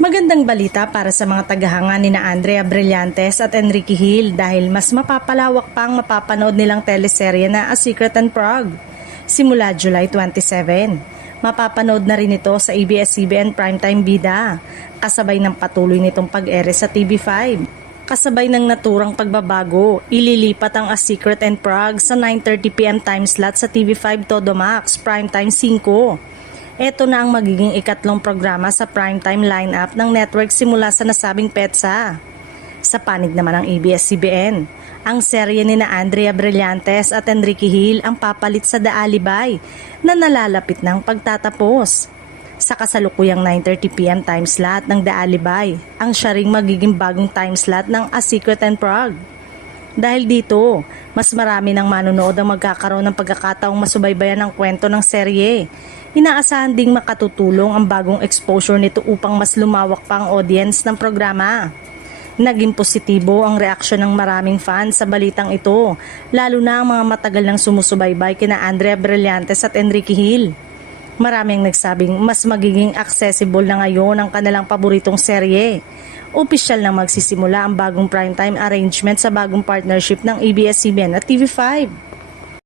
Magandang balita para sa mga tagahanga ni na Andrea Brillantes at Enrique Hill dahil mas mapapalawak pang mapapanood nilang teleserye na A Secret and Prague simula July 27. Mapapanood na rin ito sa ABS-CBN Primetime Bida, kasabay ng patuloy nitong pag-ere sa TV5. Kasabay ng naturang pagbabago, ililipat ang A Secret and Prague sa 9:30 PM time slot sa TV5 Todo Max Primetime 5. Ito na ang magiging ikatlong programa sa primetime lineup ng network simula sa nasabing petsa. Sa panig naman ng ABS-CBN, ang serye ni na Andrea Brillantes at Enrique Hill ang papalit sa The Alibay na nalalapit ng pagtatapos. Sa kasalukuyang 9:30 PM time slot ng The Alibay, ang siya ring magiging bagong time slot ng A Secret and Prague. Dahil dito, mas marami ng manonood ang magkakaroon ng pagkakataong masubaybayan ang kwento ng serye. Inaasahan ding makatutulong ang bagong exposure nito upang mas lumawak pa ang audience ng programa. Naging positibo ang reaksyon ng maraming fans sa balitang ito, lalo na ang mga matagal nang sumusubaybay kina Andrea Brillantes at Enrique Hill. Maraming nagsabing mas magiging accessible na ngayon ang kanilang paboritong serye. Opisyal na magsisimula ang bagong primetime arrangement sa bagong partnership ng ABS-CBN at TV5.